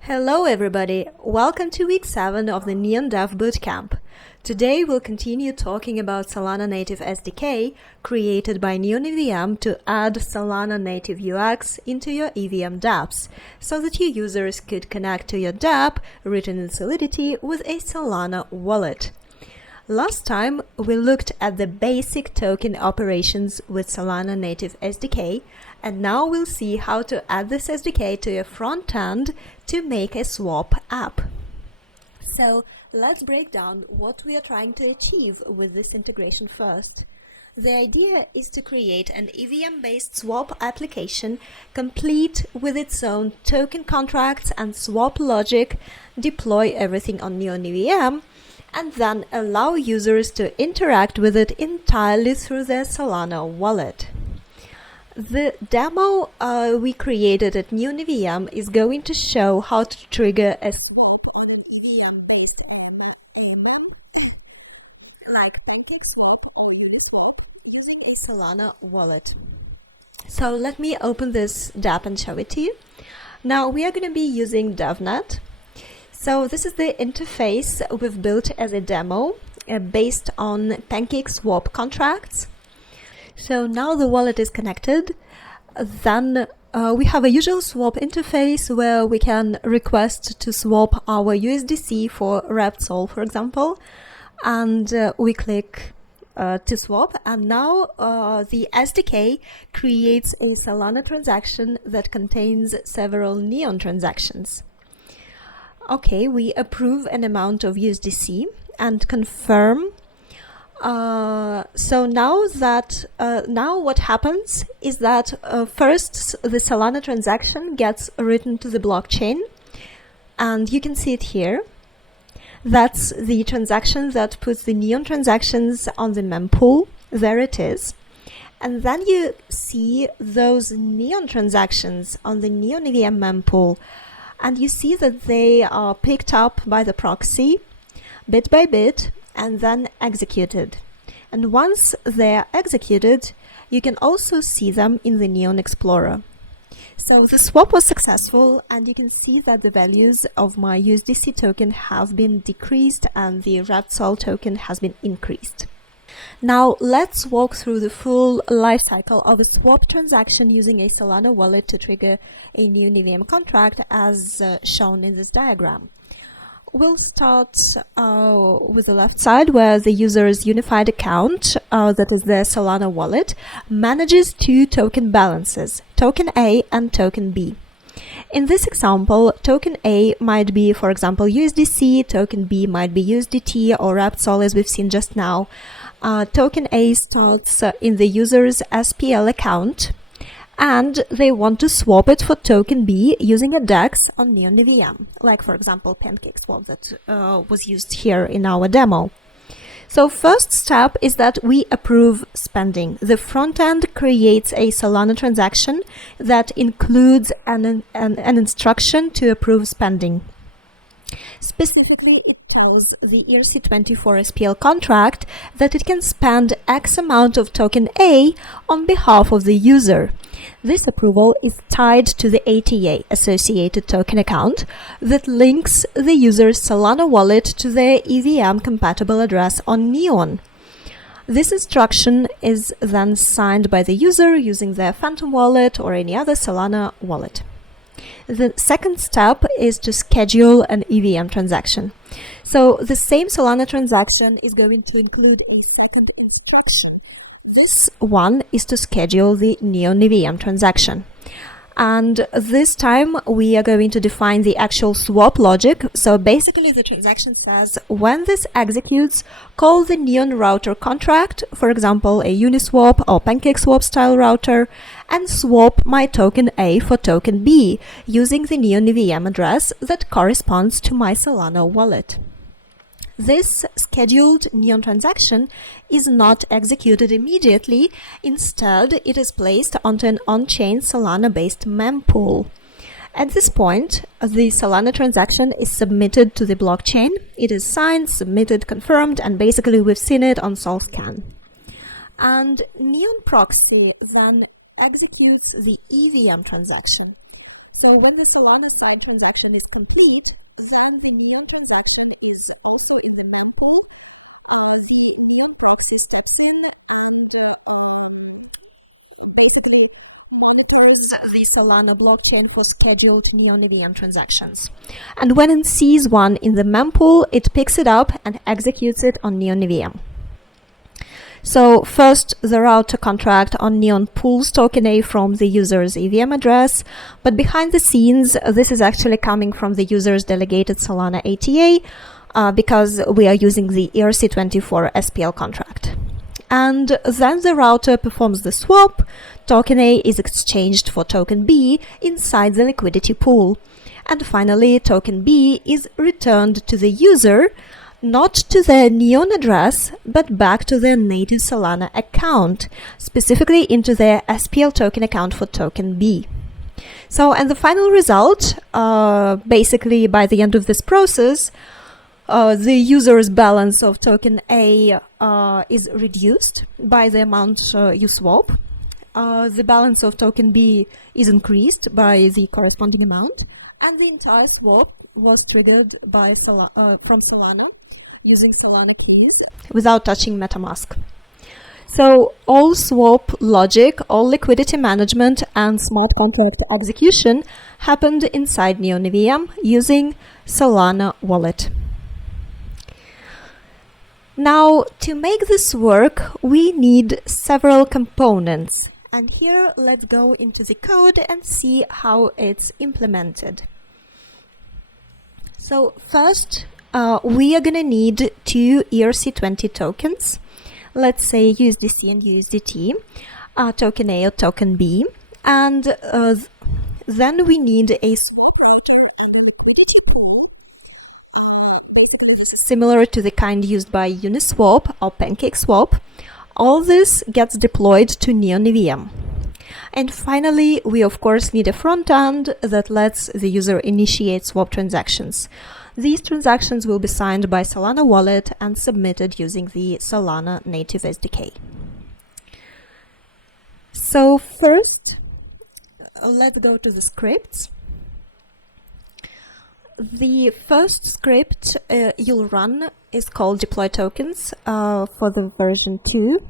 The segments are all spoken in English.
Hello everybody, welcome to week 7 of the Neon Dev Bootcamp. Today we'll continue talking about Solana Native SDK created by Neon EVM to add Solana Native UX into your EVM dApps so that your users could connect to your dApp written in Solidity with a Solana wallet. Last time we looked at the basic token operations with Solana Native SDK, and now we'll see how to add this SDK to your front end to make a swap app. So let's break down what we are trying to achieve with this integration first. The idea is to create an EVM-based swap application complete with its own token contracts and swap logic, deploy everything on Neon EVM, and then allow users to interact with it entirely through their Solana wallet. The demo we created at Neon EVM is going to show how to trigger a swap on an EVM-based like Pancake Solana wallet. So let me open this dApp and show it to you. Now we are going to be using DevNet. So this is the interface we've built as a demo based on Pancake swap contracts. So now the wallet is connected. Then we have a usual swap interface where we can request to swap our USDC for wrapped Sol, for example. And we click to swap. And now the SDK creates a Solana transaction that contains several Neon transactions. Okay, we approve an amount of USDC and confirm. So now what happens is that first the Solana transaction gets written to the blockchain, and you can see it here. That's the transaction that puts the Neon transactions on the mempool. There it is. And then you see those Neon transactions on the Neon EVM mempool. And you see that they are picked up by the proxy bit by bit and then executed. And once they're executed, you can also see them in the Neon Explorer. So the swap was successful, and you can see that the values of my USDC token have been decreased and the wrapped Sol token has been increased. Now let's walk through the full lifecycle of a swap transaction using a Solana wallet to trigger a new EVM contract as shown in this diagram. We'll start with the left side where the user's unified account, that is their Solana wallet, manages two token balances, token A and token B. In this example, token A might be, for example, USDC, token B might be USDT or wrapped Sol as we've seen just now. Token A starts in the user's SPL account, and they want to swap it for token B using a DEX on Neon EVM, like for example Pancake swap that was used here in our demo. So first step is that we approve spending. The front end creates a Solana transaction that includes an instruction to approve spending. Specifically, it tells the ERC24 SPL contract that it can spend X amount of token A on behalf of the user. This approval is tied to the ATA, associated token account, that links the user's Solana wallet to their EVM-compatible address on Neon. This instruction is then signed by the user using their Phantom wallet or any other Solana wallet. The second step is to schedule an EVM transaction. So the same Solana transaction is going to include a second instruction. This one is to schedule the Neon EVM transaction. And this time we are going to define the actual swap logic. So basically the transaction says when this executes, call the Neon router contract, for example a Uniswap or Pancake swap style router, and swap my token A for token B using the Neon EVM address that corresponds to my Solana wallet. This scheduled Neon transaction is not executed immediately. Instead, it is placed onto an on-chain Solana-based mempool. At this point, the Solana transaction is submitted to the blockchain. It is signed, submitted, confirmed, and basically we've seen it on SolScan. And Neon Proxy then executes the EVM transaction. So when the Solana side transaction is complete, then the Neon transaction is also in the mempool. The Neon Proxy steps in and basically monitors the Solana blockchain for scheduled Neon EVM transactions. And when it sees one in the mempool, it picks it up and executes it on Neon EVM. So first, the router contract on Neon pulls token A from the user's EVM address, but behind the scenes, this is actually coming from the user's delegated Solana ATA because we are using the ERC24 SPL contract. And then the router performs the swap. Token A is exchanged for token B inside the liquidity pool. And finally, token B is returned to the user, not to their Neon address, but back to their native Solana account, specifically into their SPL token account for token B. So, and the final result, basically by the end of this process, the user's balance of token A is reduced by the amount you swap. The balance of token B is increased by the corresponding amount, and the entire swap was triggered by from Solana using Solana keys without touching MetaMask. So all swap logic, all liquidity management, and smart contract execution happened inside Neon EVM using Solana Wallet. Now, to make this work, we need several components. And here, let's go into the code and see how it's implemented. So first, we are going to need two ERC20 tokens. Let's say USDC and USDT, token A or token B. And then we need a swap ledger and a liquidity pool, similar to the kind used by Uniswap or Pancake swap. All this gets deployed to Neon EVM. And finally, we of course need a front end that lets the user initiate swap transactions. These transactions will be signed by Solana Wallet and submitted using the Solana Native SDK. So first, let's go to the scripts. The first script you'll run is called deploy tokens for the version 2.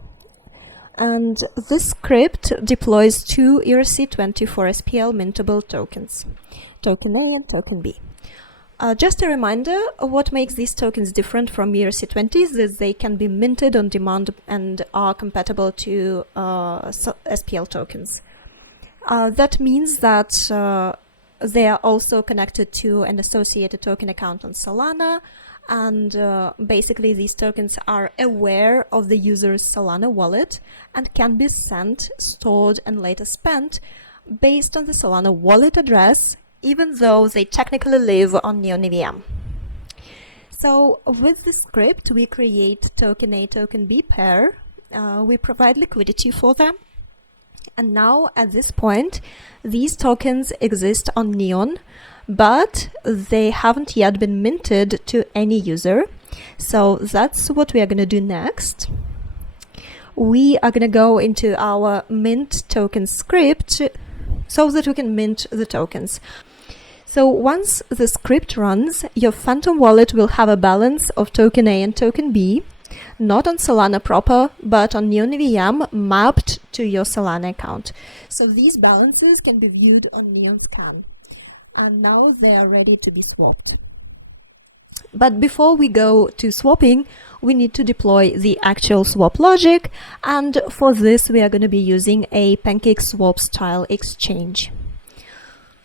And this script deploys two ERC20 for SPL mintable tokens, token A and token B. Just a reminder, what makes these tokens different from ERC20s is they can be minted on demand and are compatible to SPL tokens. That means that they are also connected to an associated token account on Solana, and basically these tokens are aware of the user's Solana wallet and can be sent, stored, and later spent based on the Solana wallet address, even though they technically live on Neon EVM. So with this script, we create token A, token B pair, we provide liquidity for them, and now at this point, these tokens exist on Neon, but they haven't yet been minted to any user. So that's what we are going to do next. We are going to go into our mint token script so that we can mint the tokens. So once the script runs, your Phantom wallet will have a balance of token A and token B, not on Solana proper, but on Neon EVM mapped to your Solana account. So these balances can be viewed on Neon Scan. And now they are ready to be swapped. But before we go to swapping, we need to deploy the actual swap logic, and for this we are going to be using a Pancake swap style exchange.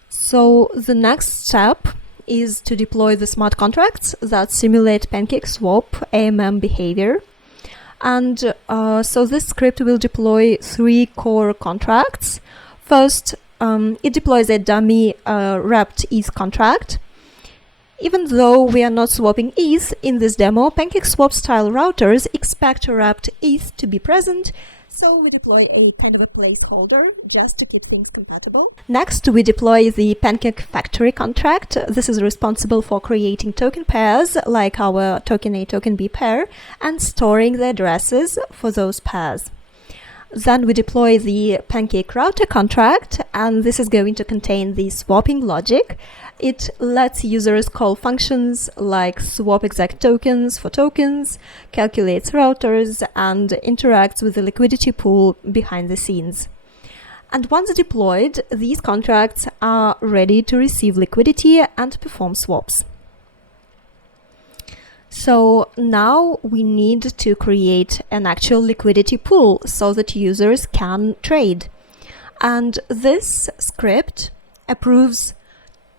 So the next step is to deploy the smart contracts that simulate Pancake swap AMM behavior. And so this script will deploy 3 core contracts. First, it deploys a dummy wrapped ETH contract. Even though we are not swapping ETH in this demo, Pancake swap style routers expect a wrapped ETH to be present, so we deploy a kind of a placeholder just to keep things compatible. Next, we deploy the Pancake factory contract. This is responsible for creating token pairs like our token A, token B pair, and storing the addresses for those pairs. Then we deploy the Pancake router contract, and this is going to contain the swapping logic. It lets users call functions like swap exact tokens for tokens, calculates routers, and interacts with the liquidity pool behind the scenes. And once deployed, these contracts are ready to receive liquidity and perform swaps. So now we need to create an actual liquidity pool so that users can trade. And this script approves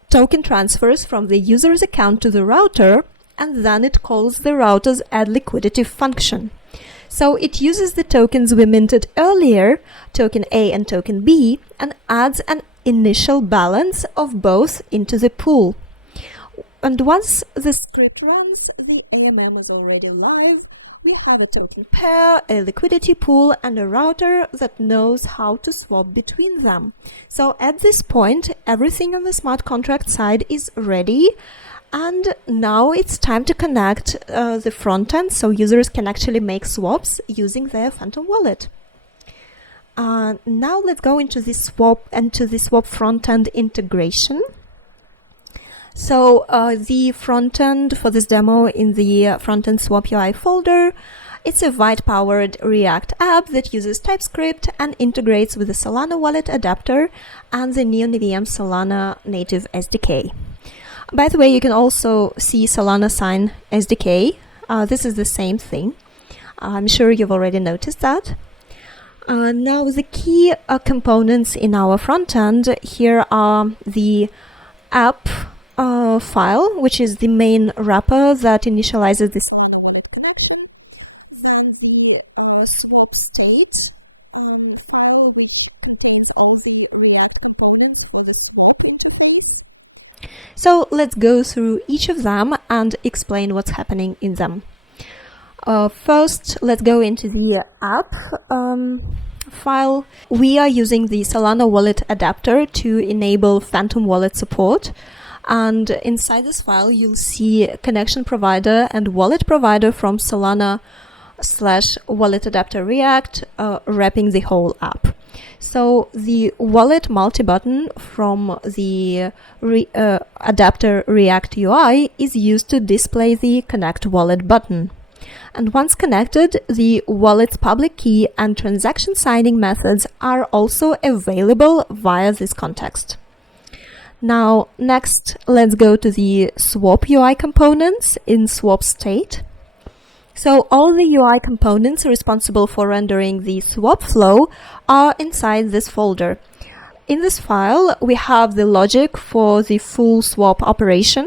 token transfers from the user's account to the router, and then it calls the router's add liquidity function. So it uses the tokens we minted earlier, token A and token B, and adds an initial balance of both into the pool. And once the script runs, the AMM is already live. We have a token pair, a liquidity pool, and a router that knows how to swap between them. So at this point, everything on the smart contract side is ready. And now it's time to connect the front end so users can actually make swaps using their Phantom wallet. Now let's go into the swap front end integration. So the front end for this demo in the front-end swap UI folder, it's a white-powered React app that uses TypeScript and integrates with the Solana wallet adapter and the Neon EVM Solana Native SDK. By the way, you can also see Solana Sign SDK. This is the same thing. I'm sure you've already noticed that. Now the key components in our front end here are the app file, which is the main wrapper that initializes the Solana wallet connection, then the swap state file, which contains all the React components for the swap interface. So let's go through each of them and explain what's happening in them. First, let's go into the app file. We are using the Solana wallet adapter to enable Phantom wallet support. And inside this file, you'll see connection provider and wallet provider from Solana/wallet adapter React wrapping the whole app. So the wallet multi-button from the adapter React UI is used to display the connect wallet button. And once connected, the wallet's public key and transaction signing methods are also available via this context. Now, next, let's go to the swap UI components in swap state. So all the UI components responsible for rendering the swap flow are inside this folder. In this file, we have the logic for the full swap operation.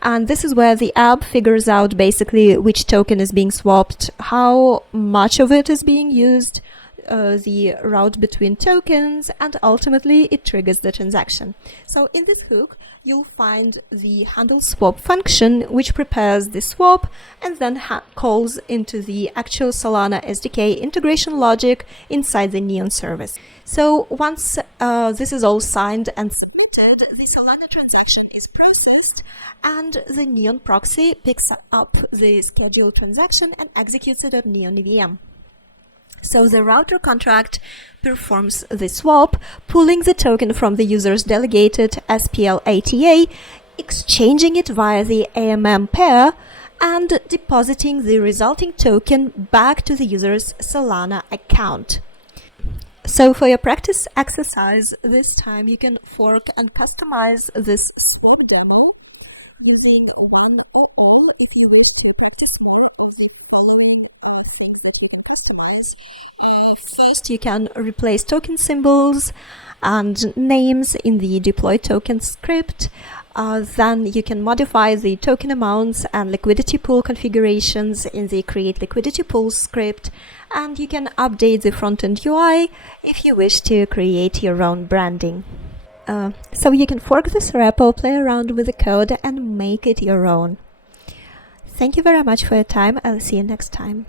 And this is where the app figures out basically which token is being swapped, how much of it is being used, the route between tokens, and ultimately it triggers the transaction. So in this hook, you'll find the handle swap function, which prepares the swap and then calls into the actual Solana SDK integration logic inside the Neon service. So once this is all signed and submitted, the Solana transaction is processed, and the Neon Proxy picks up the scheduled transaction and executes it on Neon EVM. So the router contract performs the swap, pulling the token from the user's delegated SPL ATA, exchanging it via the AMM pair, and depositing the resulting token back to the user's Solana account. So for your practice exercise this time, you can fork and customize this swap demo using one or all if you wish to practice more of the following things that you can customize. First, you can replace token symbols and names in the deploy token script. Then you can modify the token amounts and liquidity pool configurations in the create liquidity pool script, and you can update the front-end UI if you wish to create your own branding. So you can fork this repo, play around with the code, and make it your own. Thank you very much for your time. I'll see you next time.